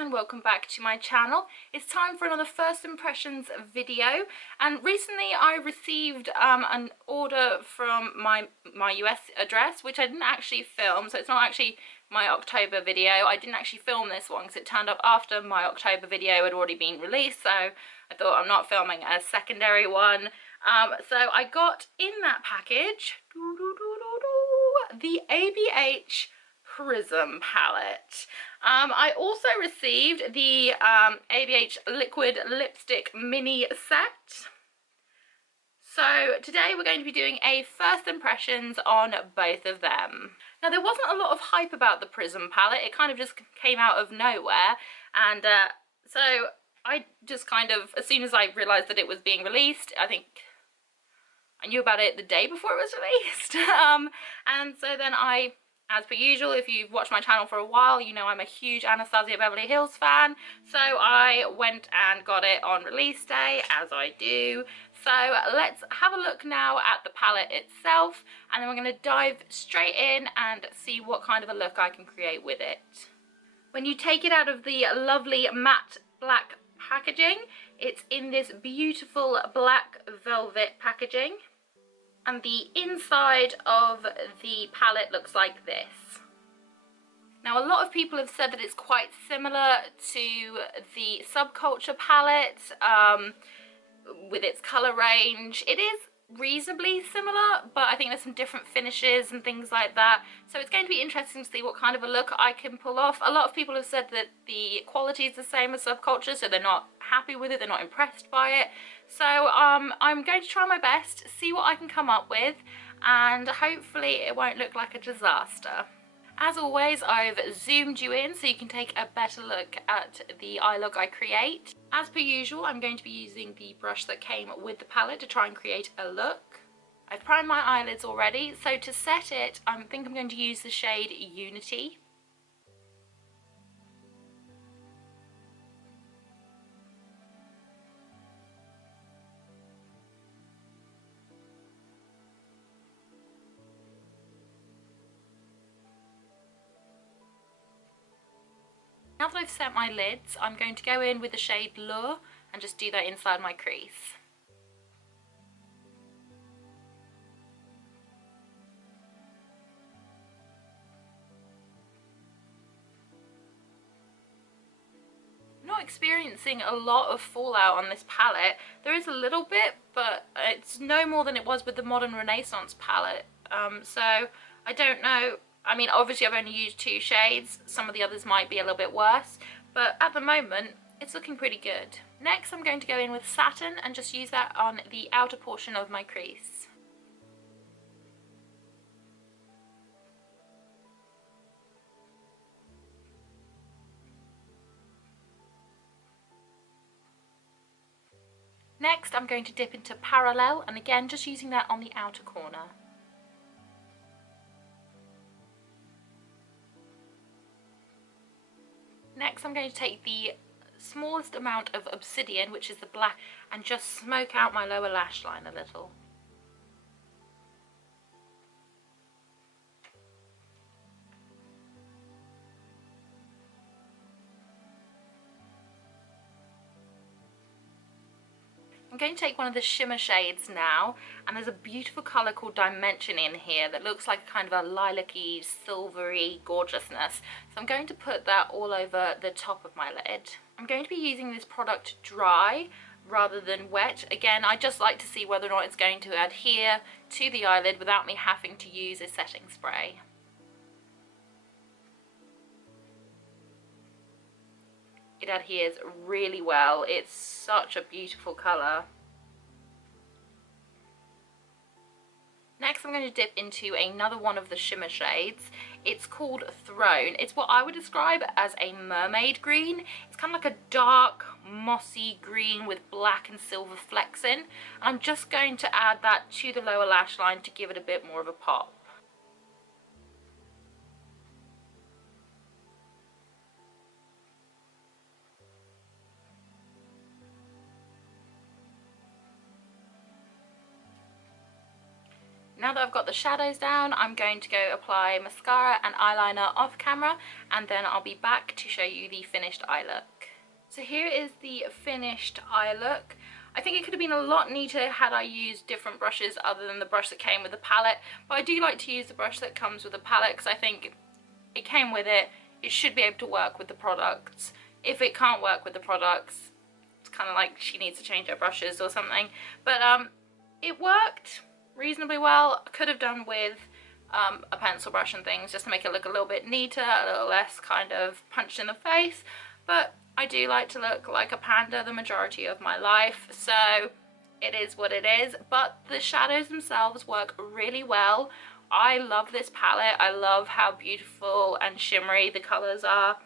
and welcome back to my channel. It's time for another first impressions video, and recently I received an order from my US address, which I didn't actually film, so it's not actually my October video. I didn't actually film this one because it turned up after my October video had already been released, so I thought I'm not filming a secondary one. So I got in that package the ABH Prism palette. I also received the ABH liquid lipstick mini set. So today we're going to be doing a first impressions on both of them. Now there wasn't a lot of hype about the Prism palette, it kind of just came out of nowhere, and so I just kind of, as soon as I realised that it was being released, I think I knew about it the day before it was released, and so then I, as per usual, if you've watched my channel for a while, you know I'm a huge Anastasia Beverly Hills fan, so I went and got it on release day, as I do. So let's have a look now at the palette itself, and then we're going to dive straight in and see what kind of a look I can create with it. When you take it out of the lovely matte black packaging, it's in this beautiful black velvet packaging. And the inside of the palette looks like this. Now a lot of people have said that it's quite similar to the Subculture palette with its colour range. It is reasonably similar, but I think there's some different finishes and things like that, so it's going to be interesting to see what kind of a look I can pull off. A lot of people have said that the quality is the same as Subculture, so they're not happy with it, they're not impressed by it. So I'm going to try my best, see what I can come up with, and hopefully it won't look like a disaster. As always, I've zoomed you in so you can take a better look at the eye look I create. As per usual, I'm going to be using the brush that came with the palette to try and create a look. I've primed my eyelids already, so to set it, I think I'm going to use the shade Unity. Now that I've set my lids, I'm going to go in with the shade Lure and just do that inside my crease. I'm not experiencing a lot of fallout on this palette. There is a little bit, but it's no more than it was with the Modern Renaissance palette. So I don't know. I mean, obviously I've only used 2 shades, some of the others might be a little bit worse, but at the moment it's looking pretty good. Next I'm going to go in with Satin and just use that on the outer portion of my crease. Next I'm going to dip into Parallel, and again just using that on the outer corner. Next I'm going to take the smallest amount of Obsidian, which is the black, and just smoke out my lower lash line a little. I'm going to take one of the shimmer shades now, and there's a beautiful colour called Dimension in here that looks like kind of a lilac-y, silvery gorgeousness. So I'm going to put that all over the top of my lid. I'm going to be using this product dry rather than wet. Again, I just like to see whether or not it's going to adhere to the eyelid without me having to use a setting spray. It adheres really well. It's such a beautiful colour. Next I'm going to dip into another one of the shimmer shades. It's called Throne. It's what I would describe as a mermaid green. It's kind of like a dark mossy green with black and silver flecks in. And I'm just going to add that to the lower lash line to give it a bit more of a pop. now that I've got the shadows down, I'm going to go apply mascara and eyeliner off camera, and then I'll be back to show you the finished eye look. So here is the finished eye look. I think it could have been a lot neater had I used different brushes other than the brush that came with the palette, but I do like to use the brush that comes with the palette because I think it came with it. It should be able to work with the products. If it can't work with the products, it's kind of like she needs to change her brushes or something. But it worked reasonably well. I could have done with a pencil brush and things just to make it look a little bit neater, a little less kind of punched in the face, but I do like to look like a panda the majority of my life, so it is what it is. But the shadows themselves work really well. I love this palette. I love how beautiful and shimmery the colours are.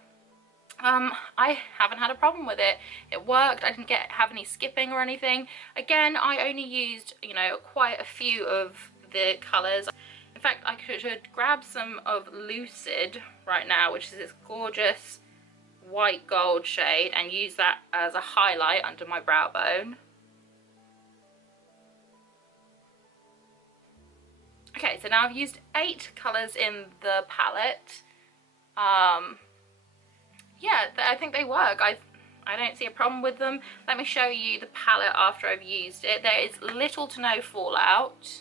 I haven't had a problem with it. It worked. I didn't have any skipping or anything. Again, I only used, you know, quite a few of the colours. In fact, I should grab some of Lucid right now, which is this gorgeous white gold shade, and use that as a highlight under my brow bone. Okay, so now I've used 8 colours in the palette. Yeah, I think they work. I don't see a problem with them. Let me show you the palette after I've used it. There is little to no fallout.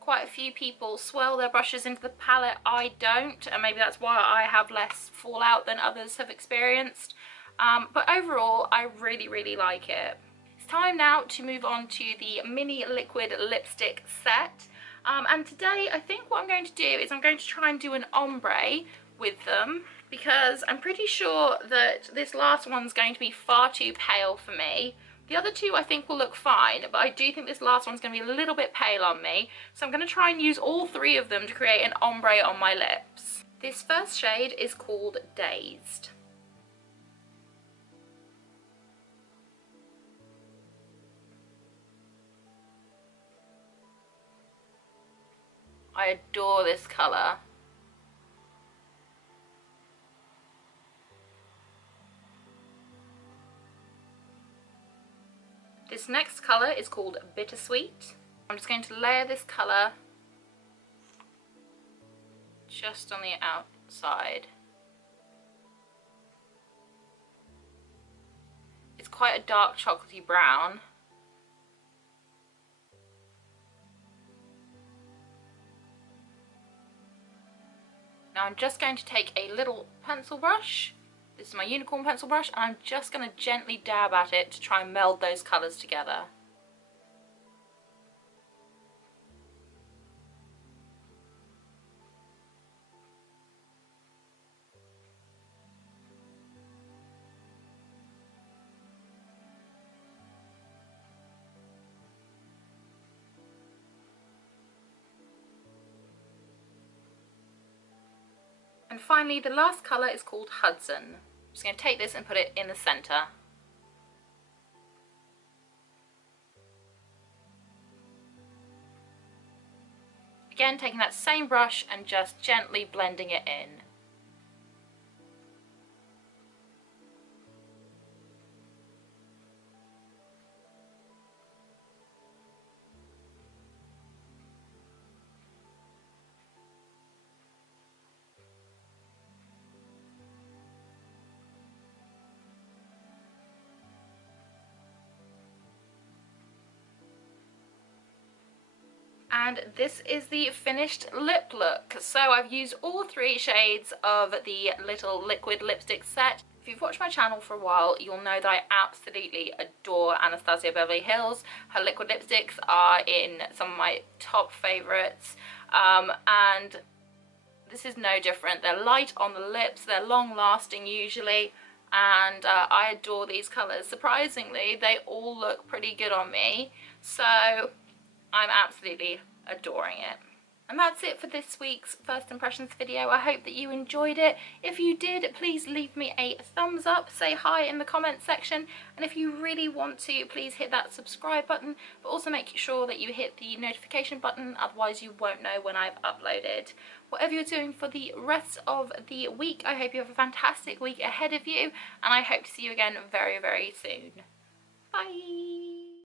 Quite a few people swirl their brushes into the palette. I don't, and maybe that's why I have less fallout than others have experienced. But overall, I really like it. It's time now to move on to the mini liquid lipstick set. And today, I think what I'm going to do is I'm going to try and do an ombre with them, because I'm pretty sure that this last one's going to be far too pale for me. The other two I think will look fine, but I do think this last one's going to be a little bit pale on me. So I'm going to try and use all 3 of them to create an ombre on my lips. This first shade is called Dazed. I adore this colour. This next colour is called Bittersweet. I'm just going to layer this colour just on the outside. It's quite a dark chocolatey brown. Now I'm just going to take a little pencil brush. This is my unicorn pencil brush, and I'm just going to gently dab at it to try and meld those colours together. And finally, the last colour is called Hudson. I'm just going to take this and put it in the centre. Again, taking that same brush and just gently blending it in. And this is the finished lip look. So I've used all 3 shades of the little liquid lipstick set. If you've watched my channel for a while, you'll know that I absolutely adore Anastasia Beverly Hills. Her liquid lipsticks are in some of my top favourites, and this is no different. They're light on the lips, they're long lasting usually, and I adore these colours. Surprisingly, they all look pretty good on me, so I'm absolutely adoring it. And that's it for this week's first impressions video. I hope that you enjoyed it. If you did, please leave me a thumbs up, say hi in the comment section, and if you really want to, please hit that subscribe button, but also make sure that you hit the notification button, otherwise you won't know when I've uploaded. Whatever you're doing for the rest of the week, I hope you have a fantastic week ahead of you, and I hope to see you again very, very soon. Bye.